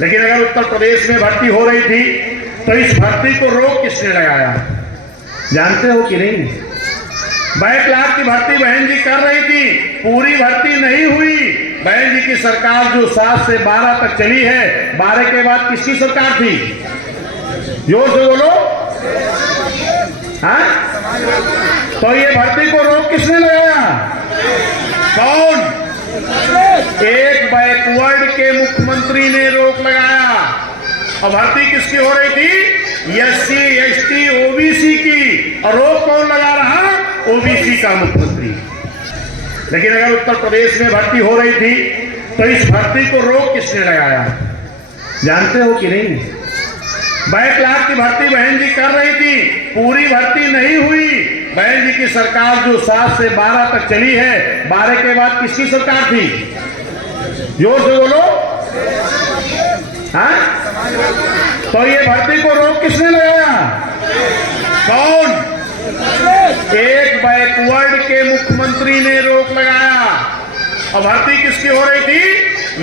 लेकिन अगर उत्तर प्रदेश में भर्ती हो रही थी तो इस भर्ती को रोक किसने लगाया जानते हो कि नहीं? बैकलॉग की भर्ती बहन जी कर रही थी, पूरी भर्ती नहीं हुई। बहन जी की सरकार जो 7 से 12 तक चली है, 12 के बाद किसकी सरकार थी? जोर से बोलो। हाँ, तो ये भर्ती को रोक किसने लगाया? कौन? एक बैकवर्ड के मुख्यमंत्री ने रोक लगाया। और भर्ती किसकी हो रही थी? SC ST OBC की। और रोक कौन लगा रहा? OBC का मुख्यमंत्री। लेकिन अगर उत्तर प्रदेश में भर्ती हो रही थी तो इस भर्ती को रोक किसने लगाया जानते हो कि नहीं? बैकलॉग की भर्ती बहन जी कर रही थी, पूरी भर्ती नहीं हुई। बहन जी की सरकार जो 7 से 12 तक चली है, 12 के बाद किसकी सरकार थी? जोर से बोलो। हाँ, तो ये भर्ती को रोक किसने लगाया? कौन? एक बैकवर्ड के मुख्यमंत्री ने रोक लगाया। और भर्ती किसकी हो रही थी?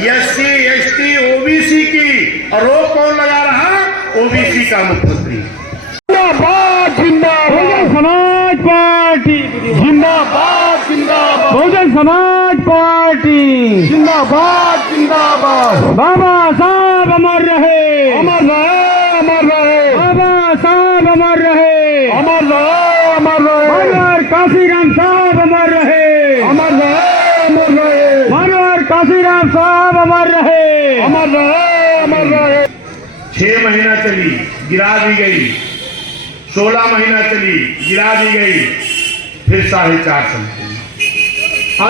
SC ST OBC की। और रोक कौन लगा रहा? OBC का मुख्यमंत्री। जिंदाबाद जिंदाबाद बहुजन समाज पार्टी, जिंदाबाद जिंदाबाद बहुजन समाज पार्टी, जिंदाबाद जिंदाबाद। बाबा साहब अमर रहे, अमर रहे, अमर रहे। बाबा साहब अमर रहे, अमर रहे, अमर रहे। मनोहर काशीराम साहब अमर रहे, अमर रहे, अमर रहे। मनोहर काशीराम साहब अमर रहे, अमर रहे, अमर रहे। 6 महीना चली, गिरा दी गई। 16 महीना चली, गिरा दी गई। फिर 4.5 साल चली।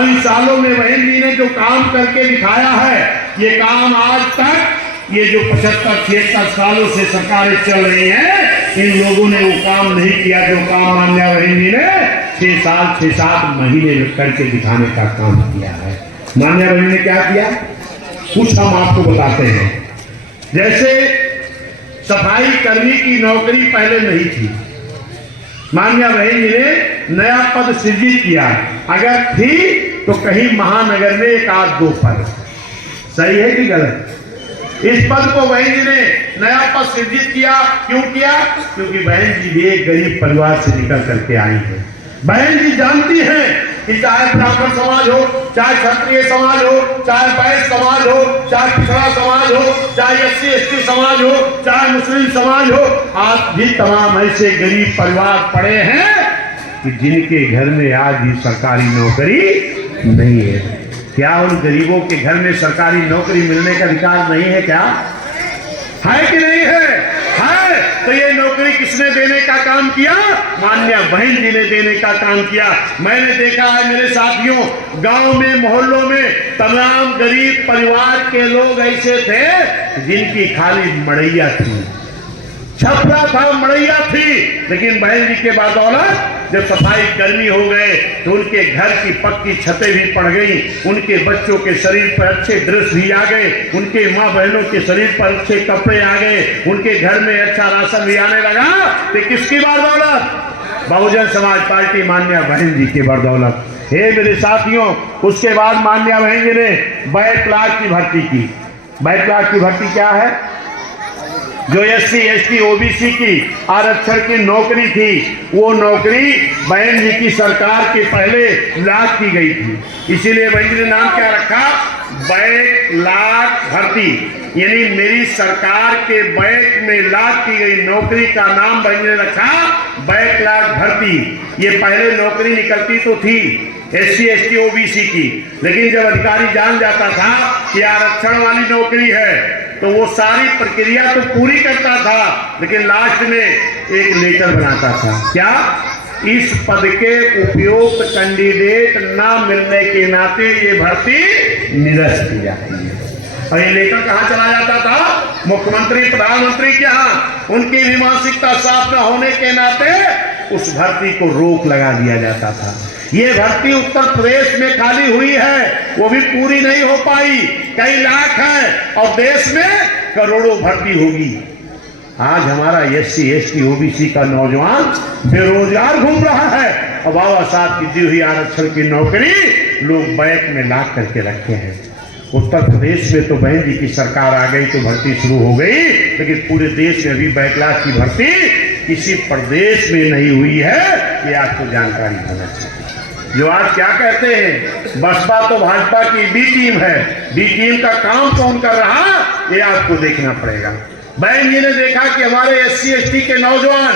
इन सालों में बहन जी ने जो काम करके दिखाया है, ये काम आज तक ये जो 75-76 सालों से सरकारें चल रही हैं, इन लोगों ने वो काम नहीं किया जो काम मान्या बहन जी ने 6 साल 6-7 महीने करके दिखाने का काम किया है। मान्या बहन ने क्या किया, कुछ हम आपको बताते हैं। जैसे सफाई कर्मी की नौकरी पहले नहीं थी, मान्या बहन जी ने नया पद सृजित किया। अगर थी तो कहीं महानगर में 1-2 पद। सही है कि गलत? इस पद को बहन जी ने नया पद सृजित किया। क्यों किया? क्योंकि बहन जी भी एक गरीब परिवार से निकल करके आई है। बहन जी जानती हैं कि चाहे ब्राह्मण समाज हो, चाहे क्षत्रिय समाज हो, चाहे वैश्य समाज हो, चाहे पिछड़ा समाज हो, चाहे SC ST समाज हो, चाहे मुस्लिम समाज हो, आज भी तमाम ऐसे गरीब परिवार पड़े हैं कि जिनके घर में आज भी सरकारी नौकरी नहीं है। क्या उन गरीबों के घर में सरकारी नौकरी मिलने का अधिकार नहीं है? क्या है कि नहीं है? है। तो ये नौकरी किसने देने का काम किया? मान्या बहन जी ने देने का काम किया। मैंने देखा है मेरे साथियों, गांव में मोहल्लों में तमाम गरीब परिवार के लोग ऐसे थे जिनकी खाली मड़ैया थी, छपरा था, मड़ैया थी। लेकिन बहन जी के बदौलत जब सफाई कर्मी हो गए तो उनके घर की पक्की छतें भी पड़ गई, उनके बच्चों के शरीर पर अच्छे ड्रेस भी आ गए, उनके माँ बहनों के शरीर पर अच्छे कपड़े आ गए, उनके घर में अच्छा राशन भी आने लगा। तो किसकी बदौलत? बहुजन समाज पार्टी मान्या बहन जी के बदौलत। हे मेरे साथियों, उसके बाद मान्या बहन जी ने बैकलॉग की भर्ती की। बैकलॉग की भर्ती क्या है? जो SC ST OBC की आरक्षण की नौकरी थी, वो नौकरी बहन जी की सरकार के पहले लॉक की गई थी। इसीलिए बहन जी ने नाम क्या रखा? बैकलॉग भर्ती। यानी मेरी सरकार के बैक में लॉक की गई नौकरी का नाम बहन जी ने रखा बैकलॉग भर्ती। ये पहले नौकरी निकलती तो थी SC ST OBC की, लेकिन जब अधिकारी जान जाता था कि आरक्षण वाली नौकरी है तो वो सारी प्रक्रिया तो पूरी करता था, लेकिन लास्ट में एक लेटर बनाता था। क्या? इस पद के उपयुक्त कैंडिडेट ना मिलने के नाते ये भर्ती निरस्त की जाती है। और ये लेटर कहाँ चला जाता था? मुख्यमंत्री प्रधानमंत्री के यहाँ। उनकी भी मानसिकता साफ न होने के नाते उस भर्ती को रोक लगा दिया जाता था। ये भर्ती उत्तर प्रदेश में खाली हुई है, वो भी पूरी नहीं हो पाई। कई लाख है और देश में करोड़ों भर्ती होगी। आज हमारा SC ST OBC का नौजवान बेरोजगार घूम रहा है और बाबा साहब की दी हुई आरक्षण की नौकरी लोग बैक में लाद करके रखे हैं। उत्तर प्रदेश में तो बहन जी की सरकार आ गई तो भर्ती शुरू हो गई, लेकिन पूरे देश में अभी बैकलॉग की भर्ती किसी प्रदेश में नहीं हुई है। ये आपको जानकारी होना चाहिए। जो आज क्या कहते हैं बसपा तो भाजपा की बी टीम है, बी टीम का काम कौन कर रहा ये आपको देखना पड़ेगा। बहन जी ने देखा कि हमारे SC ST के नौजवान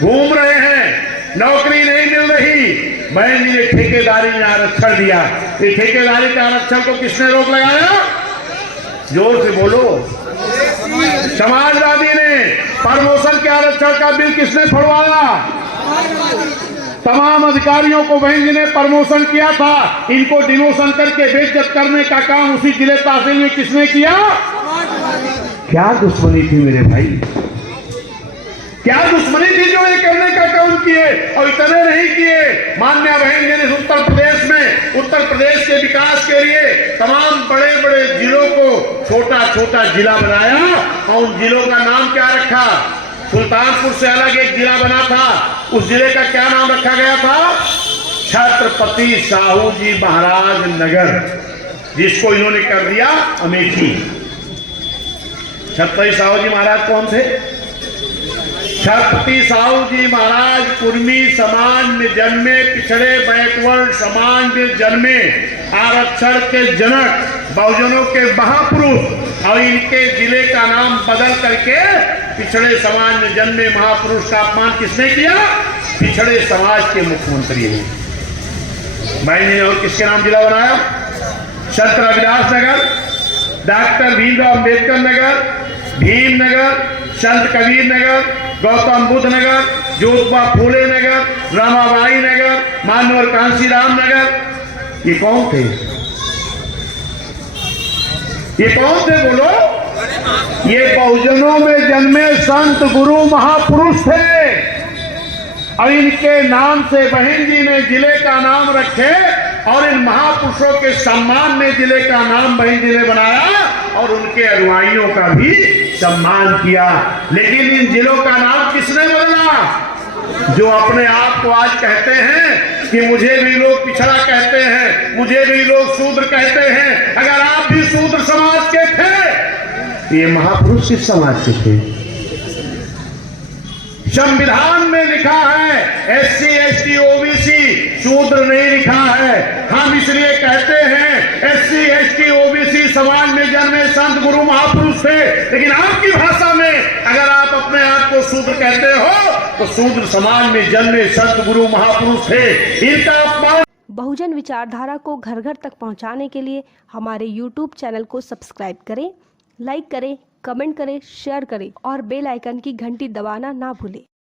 घूम रहे हैं, नौकरी नहीं मिल रही, बहन जी ने ठेकेदारी में आरक्षण दिया। ये ठेकेदारी के आरक्षण को किसने रोक लगाया? जोर से बोलो। समाजवादी ने। प्रमोशन के आरक्षण का बिल किसने फड़वाया? तमाम अधिकारियों को बहन जी ने प्रमोशन किया था, इनको डिमोशन करके बेइज्जत करने का काम उसी जिले तहसील में किसने किया? क्या दुश्मनी थी मेरे भाई, क्या दुश्मनी थी जो ये करने का काम किए। और इतने नहीं किए, मान्य बहन जी ने उत्तर प्रदेश में उत्तर प्रदेश के विकास के लिए तमाम बड़े बड़े जिलों को छोटा छोटा जिला बनाया। और उन जिलों का नाम क्या रखा? सुल्तानपुर से अलग एक जिला बना था, उस जिले का क्या नाम रखा गया था? छत्रपति साहू जी महाराज नगर, जिसको इन्होंने कर दिया अमेठी। छत्रपति साहू जी महाराज कौन थे? छत्रपति साहू जी महाराज कुर्मी समाज में जन्मे, पिछड़े बैकवर्ड समाज में जन्मे, आरक्षण के जनक, बहुजनों के महापुरुष। और इनके जिले का नाम बदल करके पिछड़े समाज में जन्मे महापुरुष का अपमान किसने किया? पिछड़े समाज के मुख्यमंत्री ने। मैंने और किसके नाम जिला बनाया? संत रविदास नगर, डॉक्टर भीमराव अम्बेडकर नगर, भीम नगर, संत कबीर नगर, गौतम बुद्ध नगर, ज्योतिबा फूले नगर, रमाबाई नगर, मानवर कांशीराम नगर। ये कौन थे? ये कौन थे बोलो? ये बहुजनों में जन्मे संत गुरु महापुरुष थे। और इनके नाम से बहन जी ने जिले का नाम रखे और इन महापुरुषों के सम्मान में जिले का नाम बहन जी ने बनाया और उनके अनुयायियों का भी सम्मान किया। लेकिन इन जिलों का नाम किसने बदला? जो अपने आप को आज कहते हैं कि मुझे भी लोग पिछड़ा कहते हैं, मुझे भी लोग शूद्र कहते हैं। अगर आप भी शूद्र समाज के थे, ये महापुरुष किस समाज के थे? संविधान में लिखा है SC ST OBC, शूद्र नहीं लिखा है। हम इसलिए कहते हैं SC ST OBC समाज में जन्मे संत गुरु महापुरुष थे। लेकिन आपकी भाषा में अगर आप अपने आप को शूद्र कहते हो तो शूद्र समाज में जन्मे संत गुरु महापुरुष थे, इनका अपमान। बहुजन विचारधारा को घर घर तक पहुंचाने के लिए हमारे YouTube चैनल को सब्सक्राइब करें, लाइक करें, कमेंट करें, शेयर करें और बेल आइकन की घंटी दबाना ना भूलें।